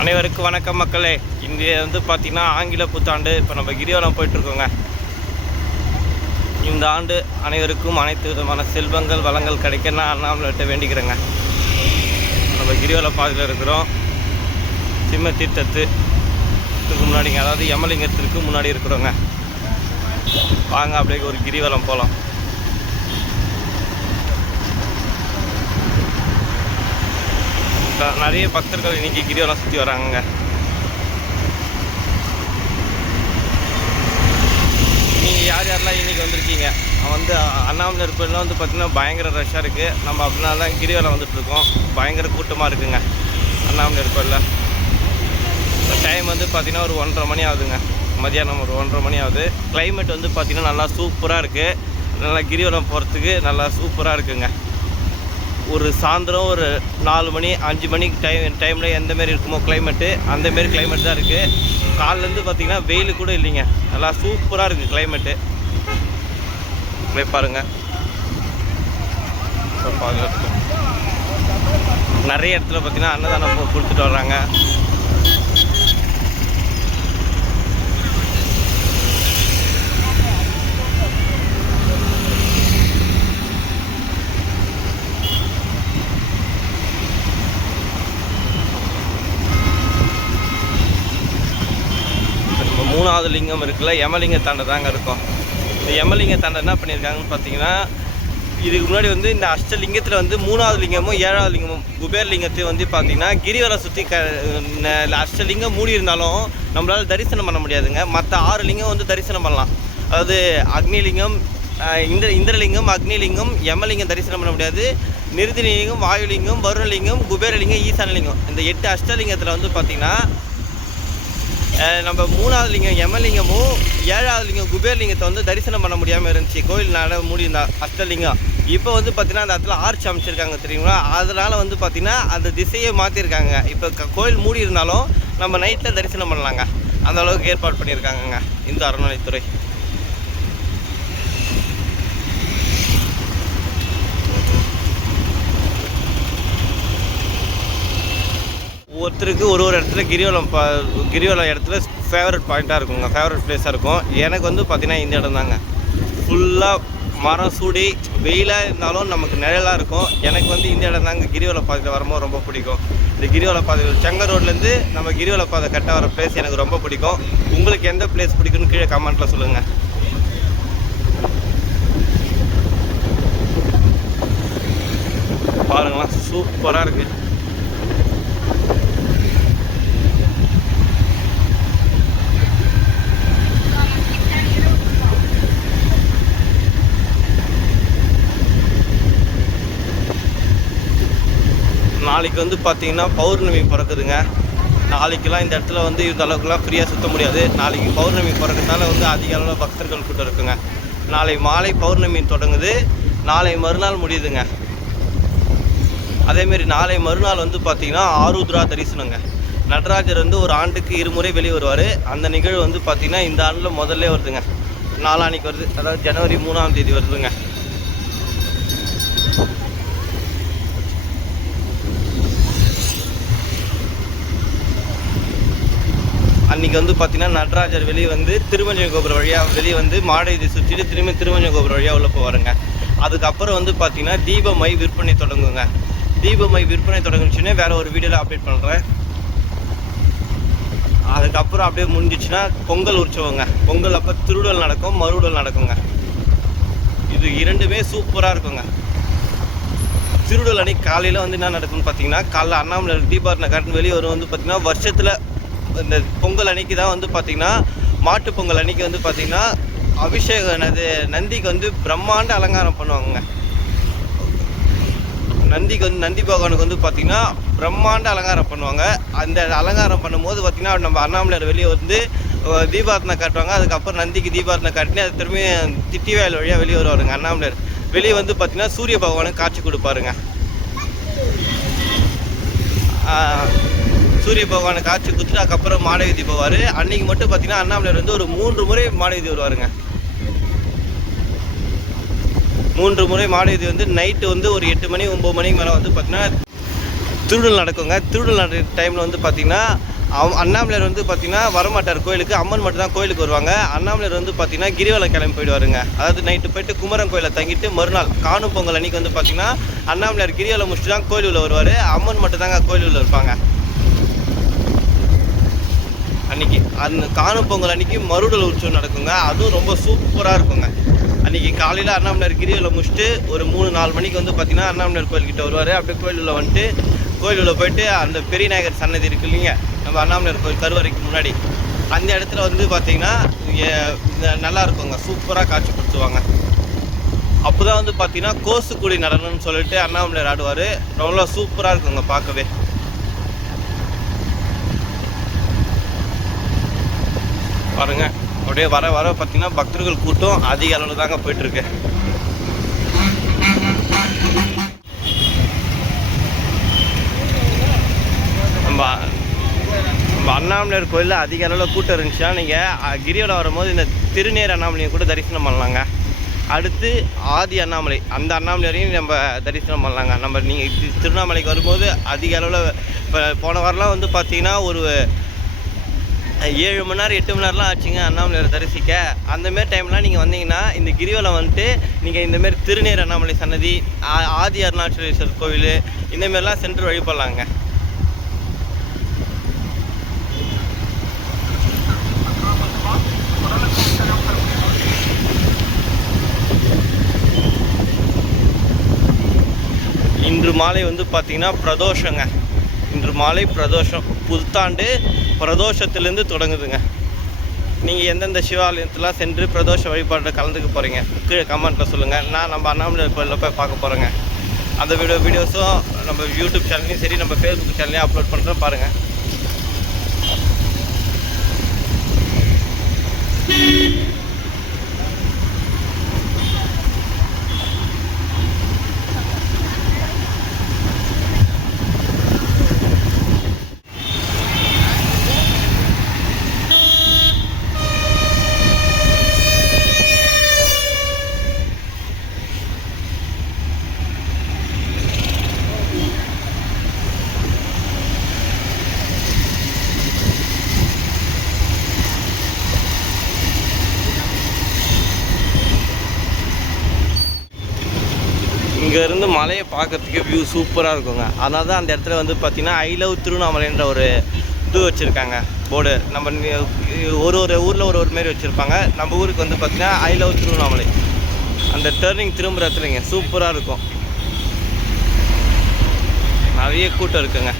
அனைவருக்கும் வணக்கம் மக்களே. இங்கே வந்து பார்த்திங்கன்னா ஆங்கில புத்தாண்டு இப்போ நம்ம கிரிவலம் போயிட்டுருக்கோங்க. இந்த ஆண்டு அனைவருக்கும் அனைத்து விதமான செல்வங்கள் வளங்கள் கிடைக்க நான் அண்ணாமலைகிட்ட வேண்டிக்கிறேங்க. நம்ம கிரிவல பாதையில் இருக்கிறோம். சிம்ம தீர்த்தத்து. இதுக்கு முன்னாடிங்க அதாவது யமலிங்கத்திற்கு முன்னாடி இருக்கிறோங்க. வாங்க அப்படியே ஒரு கிரிவலம் போகலாம் நிறைய பக்தர்கள் இன்னைக்கு கிரிவலம் சுற்றி வராங்கங்க. நீங்கள் யார் யாரெல்லாம் இன்னைக்கு வந்திருக்கீங்க? வந்து அண்ணாமலை இருப்பதுலாம் வந்து பார்த்திங்கன்னா பயங்கர ரஷ்ஷாக இருக்குது நம்ம அப்படின்னா தான் கிரிவலம் வந்துட்டுருக்கோம். பயங்கர கூட்டமாக இருக்குங்க அண்ணாமலை இருப்பதில் டைம் வந்து பார்த்திங்கன்னா ஒரு ஒன்றரை மணி ஆகுதுங்க. மதியானம் ஒரு ஒன்றரை மணி ஆகுது. கிளைமேட் வந்து பார்த்திங்கன்னா நல்லா சூப்பராக இருக்குது நல்லா கிரிவலம் போகிறதுக்கு நல்லா சூப்பராக இருக்குங்க. ஒரு சாயந்தரம் ஒரு நாலு மணி அஞ்சு மணிக்கு டைம் டைமில் எந்த மாரி இருக்குமோ கிளைமேட்டு அந்தமாரி கிளைமேட் தான் இருக்குது காலிலேருந்து பார்த்திங்கன்னா வெயில் கூட இல்லைங்க. நல்லா சூப்பராக இருக்குது கிளைமேட்டு போய் பாருங்கள் நிறைய இடத்துல பார்த்தீங்கன்னா அன்னதானம் கொடுத்துட்டு வர்றாங்க. மூணாவது லிங்கம் இருக்குல்ல யமலிங்க தாண்டை தாங்க இருக்கும். இந்த யமலிங்க தாண்டை என்ன பண்ணியிருக்காங்கன்னு பார்த்தீங்கன்னா இதுக்கு முன்னாடி வந்து இந்த அஷ்டலிங்கத்தில் வந்து மூணாவது லிங்கமும் ஏழாவது லிங்கமும் குபேர் லிங்கத்தையும் வந்து பார்த்திங்கன்னா கிரிவலம் சுற்றி க அஷ்டலிங்கம் மூடி இருந்தாலும் நம்மளால் தரிசனம் பண்ண முடியாதுங்க. மற்ற ஆறு லிங்கம் வந்து தரிசனம் பண்ணலாம். அதாவது அக்னிலிங்கம் அஹ், இந்திர இந்திரலிங்கம் அக்னிலிங்கம் யமலிங்கம் தரிசனம் பண்ண முடியாது. நிருதிலிங்கம் வாயுலிங்கம் வருணலிங்கம் குபேரலிங்கம் ஈசானலிங்கம். இந்த எட்டு அஷ்டலிங்கத்தில் வந்து பார்த்திங்கன்னா நம்ம மூணாவது லிங்கம் எமலிங்கமும் ஏழாவது லிங்கம் குபேர்லிங்கத்தை வந்து தரிசனம் பண்ண முடியாமல் இருந்துச்சு. கோயில் நட முடியிருந்தா அஷ்டலிங்கம் இப்போ வந்து பார்த்தீங்கன்னா அந்த இடத்துல ஆர்ச் அமைச்சிருக்காங்க தெரியுங்களா? அதனால் வந்து பார்த்திங்கன்னா அந்த திசையை மாற்றிருக்காங்க இப்போ க- கோயில் மூடி இருந்தாலும் நம்ம நைட்டில் தரிசனம் பண்ணலாங்க. அந்த அளவுக்கு ஏற்பாடு பண்ணியிருக்காங்கங்க. இந்த அறநிலைத்துறை ஒவ்வொருத்தருக்கு ஒரு ஒரு இடத்துல கிரிவலம் பா கிரிவலம் இடத்துல ஃபேவரட் பாயிண்ட்டாக இருக்குங்க ஃபேவரட் ப்ளேஸாக இருக்கும். எனக்கு வந்து பார்த்திங்கன்னா இந்த இடம் தாங்க. ஃபுல்லாக மரம் சூடி வெயிலாக இருந்தாலும் நமக்கு நிழலாக இருக்கும். எனக்கு வந்து இந்த இடம் தாங்க கிரிவல பாதையில் வரும்போது ரொம்ப பிடிக்கும். இந்த கிரிவல பாதையில் செங்க ரோட்லேருந்து நம்ம கிரிவல பாதை கட்ட வர பிளேஸ் எனக்கு ரொம்ப பிடிக்கும். உங்களுக்கு எந்த பிளேஸ் பிடிக்கும்னு கீழே கமெண்ட்டில் சொல்லுங்கள் பாருங்களா சூப்பராக இருக்குது நாளைக்கு வந்து பார்த்தீங்கன்னா பௌர்ணமி பிறக்குதுங்க. நாளைக்கெல்லாம் இந்த இடத்துல வந்து இந்த அளவுக்குலாம் ஃப்ரீயாக சுத்த முடியாது. நாளைக்கு பௌர்ணமி பிறக்கிறதுனால வந்து அதிக அளவில் பக்தர்கள் கூட்டம் இருக்குங்க. நாளை மாலை பௌர்ணமி தொடங்குது. நாளை மறுநாள் முடியுதுங்க. அதேமாரி நாளை மறுநாள் வந்து பார்த்தீங்கன்னா ஆருத்ரா தரிசனங்க. நடராஜர் வந்து ஒரு ஆண்டுக்கு இருமுறை வெளியே வருவார். அந்த நிகழ்வு வந்து பார்த்திங்கன்னா இந்த ஆண்டில் முதல்ல வருதுங்க. நாளான்னைக்கு வருது. அதாவது ஜனவரி மூணாம் தேதி வருதுங்க. அன்றைக்கி வந்து பார்த்தீங்கன்னா நடராஜர் வெளியே வந்து திருமஞ்ச கோபுரம் வழியாக வெளியே வந்து மாடை இது சுற்றிட்டு திரும்பி திருமஞ்ச கோபுரம் வழியாக உள்ள போவாருங்க. அதுக்கப்புறம் வந்து பார்த்தீங்கன்னா தீபமை விற்பனை தொடங்குங்க. தீபமை விற்பனை தொடங்குச்சுன்னே வேற ஒரு வீடியோவில் அப்டேட் பண்ணுறேன் அதுக்கப்புறம் அப்படியே முடிஞ்சிச்சுன்னா பொங்கல் உற்சவங்க. பொங்கல் அப்போ திருடல் நடக்கும் மறுடல் நடக்குங்க. இது இரண்டுமே சூப்பராக இருக்குங்க. திருடல் அன்னைக்கு காலையில் வந்து என்ன நடக்கும்னு பார்த்தீங்கன்னா காலைல அண்ணாமலை தீபாரண காட்டு வெளியே வரும் வந்து பார்த்தீங்கன்னா வருஷத்தில் இந்த பொங்கல் அன்னைக்கு தான் வந்து பார்த்தீங்கன்னா மாட்டு பொங்கல் அன்னைக்கு வந்து பார்த்தீங்கன்னா அபிஷேகம் அது நந்திக்கு வந்து பிரம்மாண்ட அலங்காரம் பண்ணுவாங்க நந்திக்கு வந்து நந்தி பகவானுக்கு வந்து பார்த்தீங்கன்னா பிரம்மாண்ட அலங்காரம் பண்ணுவாங்க. அந்த அலங்காரம் பண்ணும்போது பார்த்திங்கன்னா நம்ம அண்ணாமலையார் வெளியே வந்து தீபாரத்தனை காட்டுவாங்க. அதுக்கப்புறம் நந்திக்கு தீபாரத்தனை காட்டினி அது திரும்பி திட்டி வயல் வழியாக வெளியே வருவாருங்க அண்ணாமலையார். வெளியே வந்து பார்த்திங்கன்னா சூரிய பகவானுக்கு காட்சி கொடுப்பாருங்க. சூரிய பகவானை காட்சி கொடுத்துட்டு அதுக்கப்புறம் மாடவீதி போவார். அன்னைக்கு மட்டும் பார்த்தீங்கன்னா அண்ணாமலையார் வந்து ஒரு மூன்று முறை மாடவீதி வருவாருங்க. மூன்று முறை மாடவீதி வந்து நைட்டு வந்து ஒரு எட்டு மணி ஒம்பது மணிக்கு மேலே வந்து பார்த்தீங்கன்னா திருடல் நடக்குங்க. திருடல் நட டைமில் வந்து பார்த்திங்கன்னா அண்ணாமலையார் வந்து பார்த்தீங்கன்னா வரமாட்டார் கோயிலுக்கு. அம்மன் மட்டும் தான் கோயிலுக்கு வருவாங்க. அண்ணாமலையார் வந்து பார்த்தீங்கன்னா கிரிவலம் கிளம்பி போயிடுவாருங்க. அதாவது நைட்டு போயிட்டு குமரன் கோயிலில் தங்கிட்டு மறுநாள் காணும் பொங்கல் அன்னைக்கு வந்து பார்த்தீங்கன்னா அண்ணாமலையார் கிரிவலம் முடிச்சுட்டு தான் கோயிலுக்குள்ள வருவார். அம்மன் மட்டும் தாங்க உள்ள இருப்பாங்க. அன்னைக்கு அந்த காணும் பொங்கல் அன்னைக்கு மறுடல் உற்சவம் நடக்குங்க. அதுவும் ரொம்ப சூப்பராக இருக்குங்க. அன்றைக்கி காலையில் அண்ணாமலையார் கிரியில் முடிச்சுட்டு ஒரு மூணு நாலு மணிக்கு வந்து பார்த்திங்கன்னா அண்ணாமலையார் கோயில்கிட்ட வருவார். அப்படியே கோயிலுள்ள வந்துட்டு கோயிலுள்ள போயிட்டு அந்த பெரியநாயகர் சன்னதி இருக்கு இல்லைங்க நம்ம அண்ணாமலையார் கோயில் கருவறைக்கு முன்னாடி. அந்த இடத்துல வந்து பார்த்தீங்கன்னா நல்லா இருக்குங்க. சூப்பராக காட்சிப்படுத்துவாங்க அப்போ தான் வந்து பார்த்திங்கன்னா கோசுக்குடி நடனம்னு சொல்லிட்டு அண்ணாமலையார் ஆடுவார். ரொம்ப சூப்பராக இருக்குங்க பார்க்கவே. பாருங்க. அப்படியே வர வர பார்த்தீங்கன்னா பக்தர்கள் கூட்டம் அதிக அளவில் தாங்க போயிட்டு இருக்கு நம்ம நம்ம அண்ணாமலையார் கோயிலில் அதிக அளவில் கூட்டம் இருந்துச்சுன்னா நீங்கள் கிரிவலம் வரும்போது இந்த திருநேர் அண்ணாமலையை கூட தரிசனம் பண்ணலாங்க. அடுத்து ஆதி அண்ணாமலை அந்த அண்ணாமலையாரையும் நம்ம தரிசனம் பண்ணலாங்க. நம்ம நீங்கள் திருவண்ணாமலைக்கு வரும்போது அதிக அளவில் இப்போ போன வாரம்லாம் வந்து பார்த்தீங்கன்னா ஒரு ஏழு மணி நேரம் எட்டு மணி நேரம்லாம் ஆச்சுங்க அண்ணாமலையார் தரிசிக்க. அந்தமாரி டைம்லாம் நீங்கள் வந்தீங்கன்னா இந்த கிரிவலம் வந்துட்டு நீங்கள் இந்தமாரி திருநீர் அண்ணாமலை சன்னதி ஆ- ஆதி அருணாச்சலேஸ்வரர் கோவில் இந்தமாரிலாம் சென்று வழிபடலாங்க. இன்று மாலை வந்து பார்த்தீங்கன்னா பிரதோஷங்க. இன்று மாலை பிரதோஷம். புத்தாண்டு பிரதோஷத்துலேருந்து தொடங்குதுங்க. நீங்கள் எந்தெந்த சிவாலயத்தெலாம் சென்று பிரதோஷ வழிபாட்டில் கலந்துக்க போகிறீங்க கீழே கமெண்ட்டில் சொல்லுங்கள் நான் நம்ம அண்ணாமலை கோயிலில் போய் பார்க்க போகிறேங்க அந்த வீடியோ வீடியோஸும் நம்ம யூடியூப் சேனல்லையும் சரி நம்ம ஃபேஸ்புக் சேனல்லையும் அப்லோட் பண்ணுறோம் பாருங்கள் இங்கேருந்து மலையை பார்க்கறதுக்கு வியூ சூப்பராக இருக்குங்க. அதனால தான் அந்த இடத்துல வந்து பார்த்திங்கன்னா ஐ லவ் திருவண்ணாமலைன்ற ஒரு இது வச்சுருக்காங்க. போர்டு நம்ம ஒரு ஒரு ஊரில் ஒரு ஒரு மாரி வச்சுருப்பாங்க. நம்ம ஊருக்கு வந்து பார்த்திங்கன்னா ஐ லவ் திருவண்ணாமலை. அந்த டேர்னிங் திரும்புகிற இடத்துலங்க சூப்பராக இருக்கும். நிறைய கூட்டம் இருக்குங்க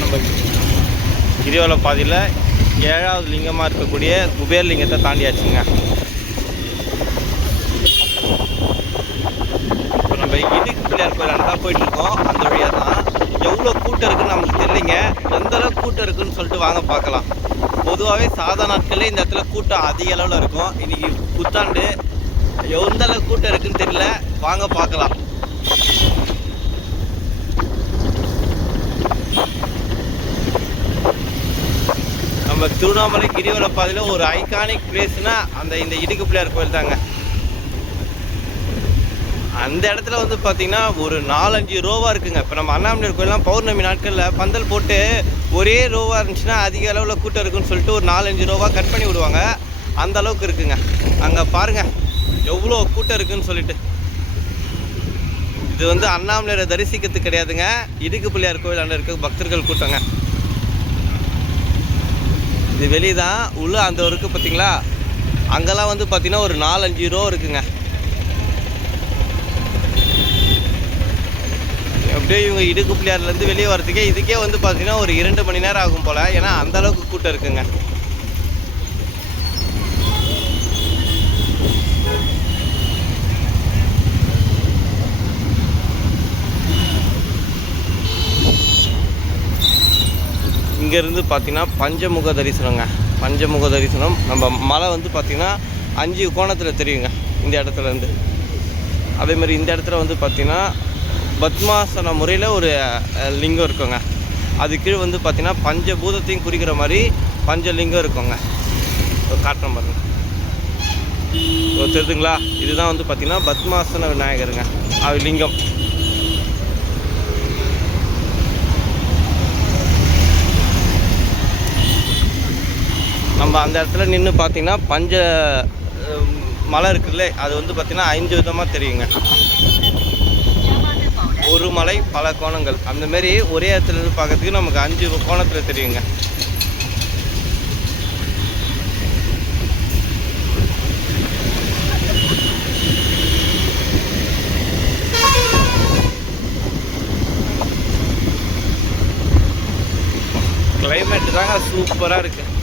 நம்ம கிரிவல பாதையில் ஏழாவது லிங்கமாக இருக்கக்கூடிய குபேர் லிங்கத்தை தாண்டியாச்சுங்க. இப்போ நம்ம இடுக்கு பிள்ளையார் கோயில் தான் போயிட்டு இருக்கோம் அந்த வழியாக தான் எவ்வளோ கூட்டம் இருக்குன்னு நமக்கு தெரியலைங்க. எந்த அளவுக்கு கூட்டம் இருக்குன்னு சொல்லிட்டு வாங்க பார்க்கலாம். பொதுவாகவே சாதா நாட்களே இந்த இடத்துல கூட்டம் அதிக அளவில் இருக்கும். இன்றைக்கி புத்தாண்டு எந்த அளவுக்கு கூட்டம் இருக்குன்னு தெரியல. வாங்க பார்க்கலாம். நம்ம திருவண்ணாமலை கிரிவல பாதையில் ஒரு ஐகானிக் பிளேஸ்னா அந்த இந்த இடுக்கு பிள்ளையார் கோயில் தாங்க. அந்த இடத்துல வந்து பார்த்தீங்கன்னா ஒரு நாலஞ்சு ரோவாக இருக்குங்க. இப்போ நம்ம அண்ணாமலையார் கோயிலாம் பௌர்ணமி நாட்களில் பந்தல் போட்டு ஒரே ரோவாக இருந்துச்சுன்னா அதிக அளவில் கூட்டம் இருக்குன்னு சொல்லிட்டு ஒரு நாலஞ்சு ரோவாக கட் பண்ணி விடுவாங்க. அந்த அளவுக்கு இருக்குங்க. அங்கே பாருங்க எவ்வளோ கூட்டம் இருக்குன்னு சொல்லிட்டு. இது வந்து அண்ணாமலையரை தரிசிக்கிறது கிடையாதுங்க. இடுக்கு பிள்ளையார் கோயில் அங்கே இருக்க பக்தர்கள் கூட்டங்க. இது வெளியே தான் உள்ள அந்த இருக்குது பார்த்தீங்களா அங்கெல்லாம் வந்து பார்த்தீங்கன்னா ஒரு நாலஞ்சு ரோ இருக்குங்க. அப்படியே இவங்க இடுக்கு பிள்ளையார்லேருந்து வெளியே வரதுக்கே இதுக்கே வந்து பார்த்தீங்கன்னா ஒரு இரண்டு மணி நேரம் ஆகும் போல். ஏன்னா அந்தளவுக்கு கூட்டம் இருக்குங்க. இங்கேருந்து பார்த்தீங்கன்னா பஞ்சமுக தரிசனங்க. பஞ்சமுக தரிசனம். நம்ம மலை வந்து பார்த்திங்கன்னா அஞ்சு கோணத்தில் தெரியுங்க இந்த இடத்துல இருந்து. அதே மாதிரி இந்த இடத்துல வந்து பார்த்திங்கன்னா பத்மாசன முறையில் ஒரு லிங்கம் இருக்குங்க. அது கீழே வந்து பார்த்திங்கன்னா பஞ்சபூதத்தையும் குறிக்கிற மாதிரி பஞ்சலிங்கம் இருக்குங்க. காட்டுற பாருங்க. ஒரு தெரியுதுங்களா இதுதான் வந்து பார்த்திங்கன்னா பத்மாசன விநாயகருங்க. அது லிங்கம். நம்ம அந்த இடத்துல நின்று பார்த்தீங்கன்னா பஞ்ச மலை இருக்குல்ல அது வந்து பார்த்திங்கன்னா ஐந்து விதமாக தெரியுங்க. ஒரு மலை பல கோணங்கள். அந்த மாரி ஒரே இடத்துல இருந்து பார்க்கறதுக்கு நமக்கு அஞ்சு கோணத்தில் தெரியுங்க. கிளைமேட் தாங்க சூப்பராக இருக்குது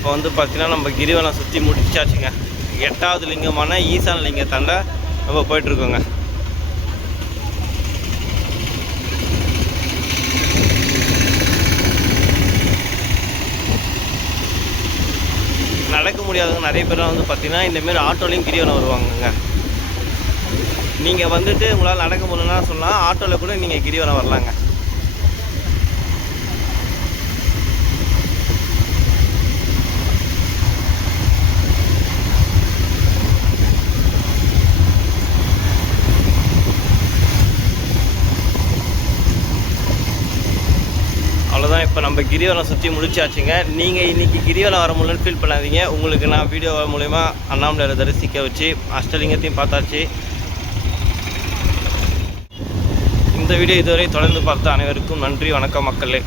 இப்போ வந்து பார்த்தீங்கன்னா நம்ம கிரிவலம் சுற்றி முடிச்சாச்சுங்க. எட்டாவது லிங்கமான ஈசான லிங்கத்தாண்ட நம்ம போயிட்டுருக்கோங்க. நடக்க முடியாதவங்க நிறைய பேர்லாம் வந்து பார்த்தீங்கன்னா இந்தமாரி ஆட்டோலையும் கிரிவலம் வருவாங்கங்க. நீங்கள் வந்துட்டு உங்களால் நடக்க முடியலன்னா சொன்னால் ஆட்டோவில் கூட நீங்கள் கிரிவலம் வரலாங்க அவ்வளோதான் இப்போ நம்ம கிரிவலம் சுற்றி முடிச்சாச்சுங்க. நீங்கள் இன்றைக்கி கிரிவலம் வர முடியலன்னு ஃபீல் பண்ணாதீங்க. உங்களுக்கு நான் வீடியோ மூலயமா அண்ணாமலையை தரிசிக்க வச்சு அஷ்டலிங்கத்தையும் பார்த்தாச்சு. இந்த வீடியோ இதுவரை தொடர்ந்து பார்த்த அனைவருக்கும் நன்றி. வணக்கம் மக்களே.